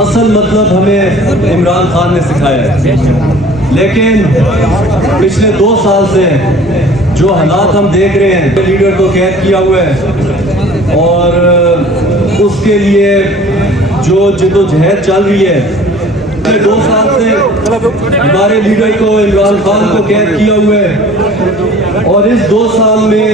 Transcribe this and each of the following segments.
असल मतलब हमें इमरान खान ने सिखाया है। लेकिन पिछले 2 साल से जो हालात हम देख रहे हैं, लीडर को कैद किया हुआ है और उसके लिए जो जद्दोजहद चल रही है, 2 साल से हमारे लीडर को, इमरान खान को कैद किया हुआ है। और इस 2 साल में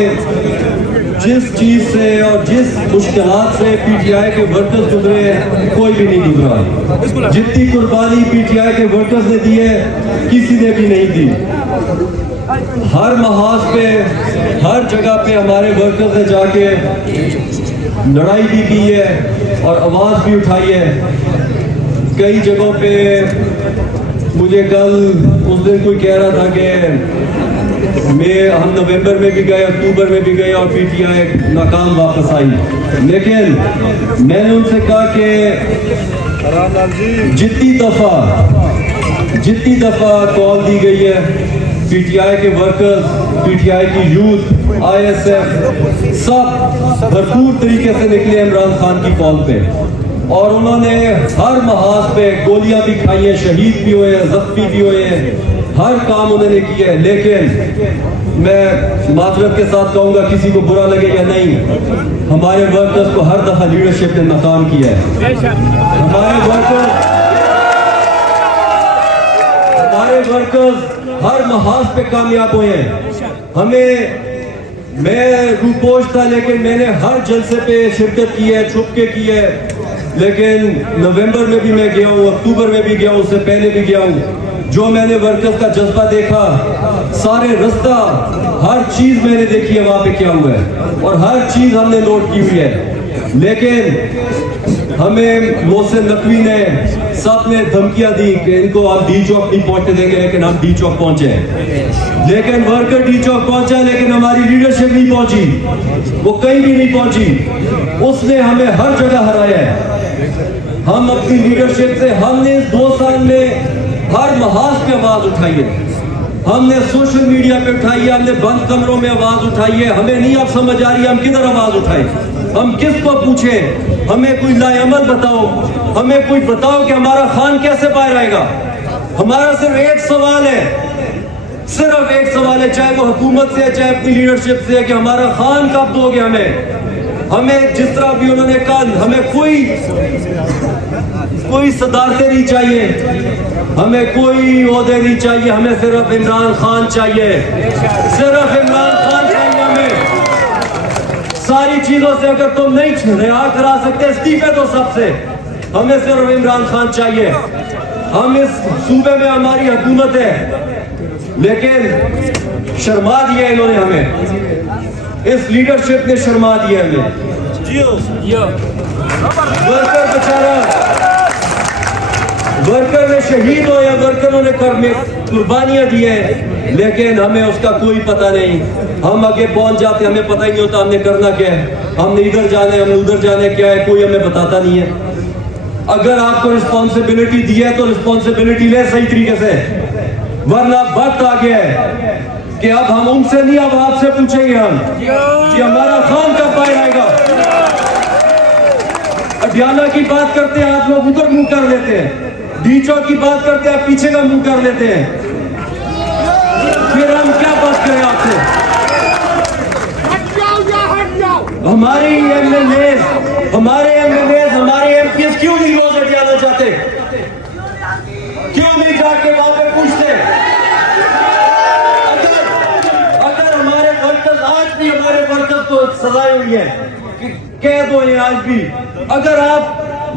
जिस चीज़ से और जिस मुश्किलात से पीटीआई के वर्कर्स गुजरे हैं, कोई भी नहीं गुजरा। जितनी कुर्बानी पीटीआई के वर्कर्स ने दी है, किसी ने भी नहीं दी। हर महाज पे, हर जगह पे हमारे वर्कर्स ने जाके लड़ाई भी की है और आवाज़ भी उठाई है। कई जगहों पे मुझे कल उस दिन कोई कह रहा था कि हम नवंबर में भी गए, अक्टूबर में भी गए और पीटीआई नाकाम वापस आई। लेकिन मैंने उनसे कहा कि जितनी दफ़ा कॉल दी गई है, पीटीआई के वर्कर्स, पीटीआई की यूथ, आईएसएफ सब भरपूर तरीके से निकले इमरान खान की कॉल पे और उन्होंने हर महाज पे गोलियां भी खाई हैं, शहीद भी हुए हैं, जख्मी भी हुए हैं, हर काम उन्होंने किया है। लेकिन मैं माजरत के साथ कहूँगा, किसी को बुरा लगे या नहीं, हमारे वर्कर्स को हर दफ़ा लीडरशिप ने नाकाम किया है। हमारे वर्कर्स हर महाज पे कामयाब हुए हैं। मैं रूपोश था, लेकिन मैंने हर जलसे पे शिरकत की है, छुप के की है। लेकिन नवंबर में भी मैं गया हूँ, अक्टूबर में भी गया हूँ, उससे पहले भी गया हूँ। जो मैंने वर्कर्स का जज्बा देखा, सारे रास्ता, हर चीज़ मैंने देखी है वहाँ पे क्या हुआ है और हर चीज़ हमने नोट की हुई है। लेकिन हमें मोहसिन नकवी ने, सब ने धमकियां दी कि इनको आप डी चौक नहीं पहुंचने देंगे, लेकिन हम डी चौक पहुंचे। लेकिन वर्कर डी चौक पहुंचा, लेकिन हमारी लीडरशिप नहीं पहुंची, वो कहीं भी नहीं पहुंची। उसने हमें हर जगह हराया है। हम अपनी लीडरशिप से, हमने इस 2 साल में हर महाज पे आवाज उठाई है, हमने सोशल मीडिया पे उठाई है, हमने बंद कमरों में आवाज उठाई है। हमें नहीं अब समझ आ रही है हम किधर आवाज उठाए, हम किस को पूछे। हमें कोई लाएमल बताओ, हमें कोई बताओ कि हमारा खान कैसे बाहर आएगा। हमारा सिर्फ एक सवाल है, सिर्फ एक सवाल है, चाहे वो हुकूमत से है, चाहे अपनी लीडरशिप से है, कि हमारा खान कब दोगे हमें जिस तरह भी उन्होंने कहा, हमें कोई सदारतें नहीं चाहिए, हमें कोई ओहदे नहीं चाहिए, हमें सिर्फ इमरान खान चाहिए, सिर्फ इमरान खान चाहिए। हमें सारी चीजों से अगर तुम नहीं रिहा करा सकते, इस्तीफे दो सबसे, हमें सिर्फ इमरान खान चाहिए। हम इस सूबे में, हमारी हुकूमत है, लेकिन शर्मा दिया इन्होंने हमें, इस लीडरशिप ने शर्मा दिया हमें। वर्कर बेचारा, वर्कर ने शहीद हो या वर्करों ने कुर्बानियां दी है, लेकिन हमें उसका कोई पता नहीं। हम आगे पहुंच जाते, हमें पता ही नहीं होता हमने करना क्या है, हमने इधर जाने, हमने उधर जाने, क्या है कोई हमें बताता नहीं है। अगर आपको रिस्पॉन्सिबिलिटी दी है तो रिस्पॉन्सिबिलिटी ले सही तरीके से, वरना वक्त आ गया है कि अब हम उनसे नहीं, अब आपसे पूछेंगे हम कि हमारा खान कब बाहर आएगा। अडियाला की बात करते हैं आप लोग उधर मुंह कर लेते हैं, डी चौक की बात करते हैं आप पीछे का मुंह कर लेते हैं, फिर हम क्या बात करें आपसे। हमारे एमएलए, हमारे एमपीएस क्यों नहीं रोज अडियाला जाते, क्यों नहीं जाके वहां पे पूछते। अगर हमारे वर्कर्स, आज भी हमारे वर्कर्स को सजाएं हुई है, कैद हुए हैं आज भी, अगर आप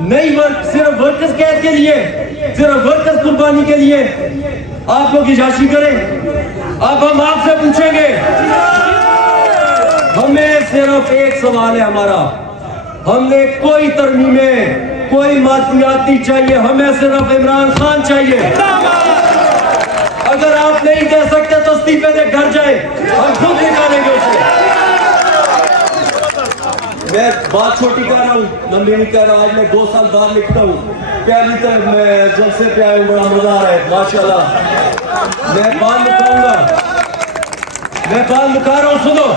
नहीं सिर्फ वर्कर्स कैद के लिए, सिर्फ वर्कर्स कुर्बानी के लिए आप लोग इजाशी करें, अब हम आपसे पूछेंगे। हमें सिर्फ एक सवाल है हमारा, हमने कोई तरमीमें, कोई मादगियात नहीं चाहिए, हमें सिर्फ इमरान खान चाहिए। अगर आप नहीं दे सकते तो इस्तीफे दे घर जाए, हम खुद निकालेंगे उसे। मैं बात छोटी कर रहा हूँ, लंबी नहीं कर रहा। आज मैं 2 साल बाद लिखता हूँ, पहली तरफ मैं जलसे पे आया हूँ, बड़ा मजा आ रहा है माशाल्लाह। मैं बात लिखा रहा हूँ, सुनो।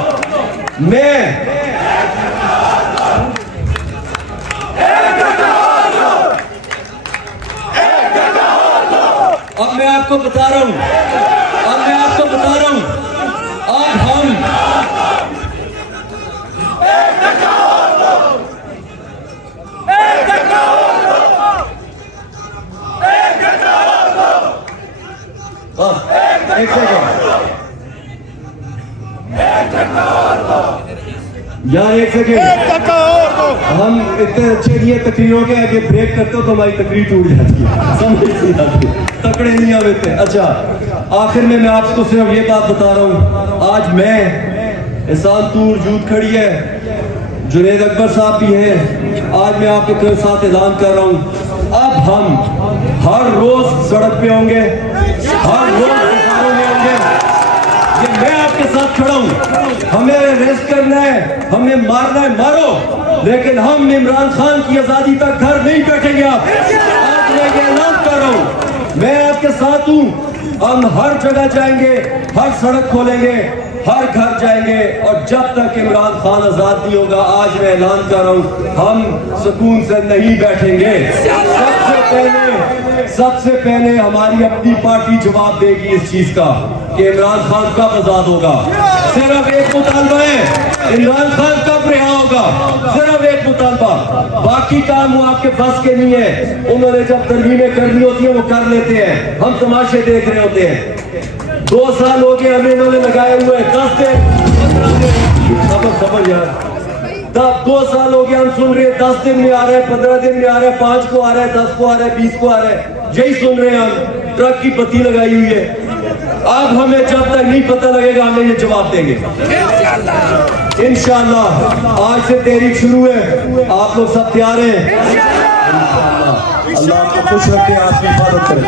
आपको बता रहा हूं, आज हम एक सेकंड यार, एक सेकंड, हम इतने अच्छे दिए तकरीरों के आगे ब्रेक करते हो तो हमारी तकरीर टूट जाती है, समझ नहीं आती, तकड़े नहीं आते। अच्छा, आखिर में मैं आपको सिर्फ ये बात बता रहा हूँ, आज मैं, एहसान तूर जूद खड़ी है, जुनेद अकबर साहब भी हैं, आज मैं आपके साथ ऐलान कर रहा हूँ, अब हम हर रोज सड़क पे होंगे, हर रोज किसानों में होंगे, ये मैं आपके साथ खड़ा हूं। हमें रेस्ट करना है, हमें मारना है, मारो, लेकिन हम इमरान खान की आजादी तक घर नहीं बैठेंगे। आप आज मैं ये ऐलान कर रहा हूं, मैं आपके साथ हूं, हम हर जगह जाएंगे, हर सड़क खोलेंगे, हर घर जाएंगे, और जब तक इमरान खान आजाद नहीं होगा, आज मैं ऐलान कर रहा हूं, हम सुकून से नहीं बैठेंगे। सबसे पहले हमारी अपनी पार्टी जवाब देगी इस चीज का कि इमरान खान कब आजाद होगा। सिर्फ एक मुतालबा है, इमरान खान कब रिहा होगा, सिर्फ एक मुतालबा, बाकी काम वो आपके बस के नहीं है। उन्होंने जब तरमीमें करनी होती है वो कर लेते हैं, हम तमाशे देख रहे होते हैं। 2 साल हो गए हमें इन्होंने लगाए हुए, 10 दिन, 15 दिन, समझ यार, 2 साल हो गए हम सुन रहे हैं, 10 दिन में आ रहा है, 15 दिन में आ रहा है, 5 को आ रहा है, 10 को आ रहा है, 20 को आ रहा है, यही सुन रहे हैं हम। ट्रक की बत्ती लगाई हुई है, अब हमें जब तक नहीं पता लगेगा हमें ये जवाब देंगे इंशाअल्लाह। आज से तहरीक शुरू है, आप लोग सब तैयार हैं? अल्लाह आपको खुश रखे, आपकी हिफाजत करे।